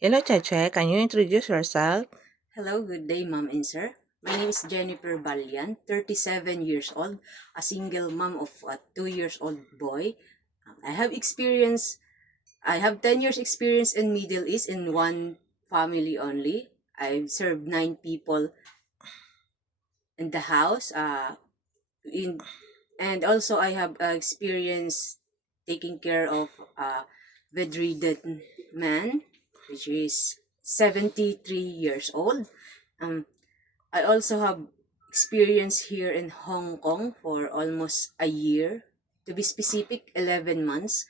Hello, Cheche. Can you introduce yourself? Hello, good day, ma'am and sir. My name is Jennifer Balian, 37 years old, a single mom of a 2 years old boy. I have experience, I have 10 years experience in Middle East in one family only. I've served 9 people in the house. In and also I have experience taking care of a bedridden man, which is 73 years old. Um, I also have experience here in Hong Kong for almost a year. To be specific, 11 months.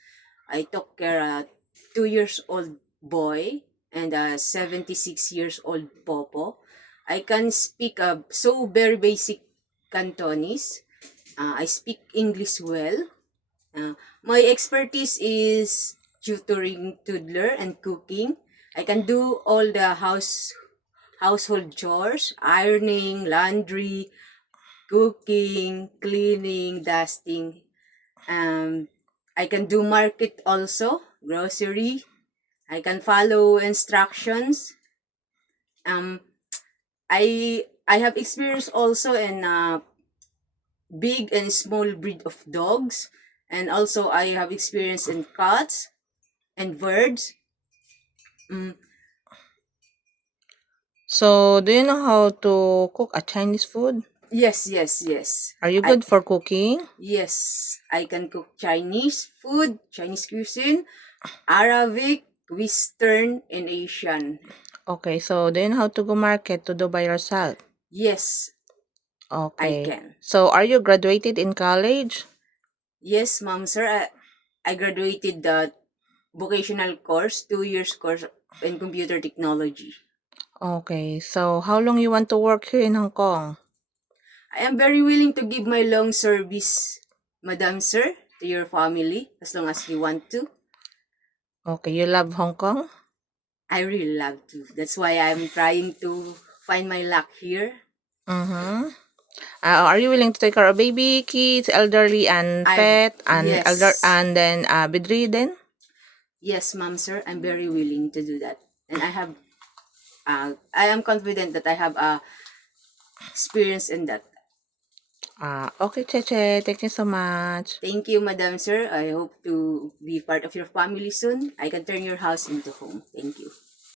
I took care of a 2 years old boy and a 76 years old popo. I can speak so very basic Cantonese. I speak English well. My expertise is tutoring toddler and cooking. I can do all the household chores, ironing, laundry, cooking, cleaning, dusting. Um, I can do market also, grocery. I can follow instructions. Um, I have experience also in big and small breed of dogs, and also I have experience in cats and birds. Mm, So, do you know how to cook a Chinese food? yes. Are you good for cooking? Yes, I can cook Chinese food, Chinese cuisine, Arabic, Western, and Asian. Okay, so do you know how to go market to do by yourself? Yes, I Okay. can. So, are you graduated in college? Yes, ma'am, sir. I graduated the vocational course, 2 years course in computer technology. Okay, so how long you want to work here in Hong Kong? I am very willing to give my long service, madam, sir, to your family as long as you want to. Okay, you love Hong Kong? I really love to. That's why I'm trying to find my luck here. Mm-hmm. Are you willing to take care of baby, kids, elderly, and I pet, and yes. then bedridden? Yes, ma'am, sir. I'm very willing to do that. And I am confident that I have experience in that. Okay, Cheche. Thank you so much. Thank you, madam, sir. I hope to be part of your family soon. I can turn your house into home. Thank you.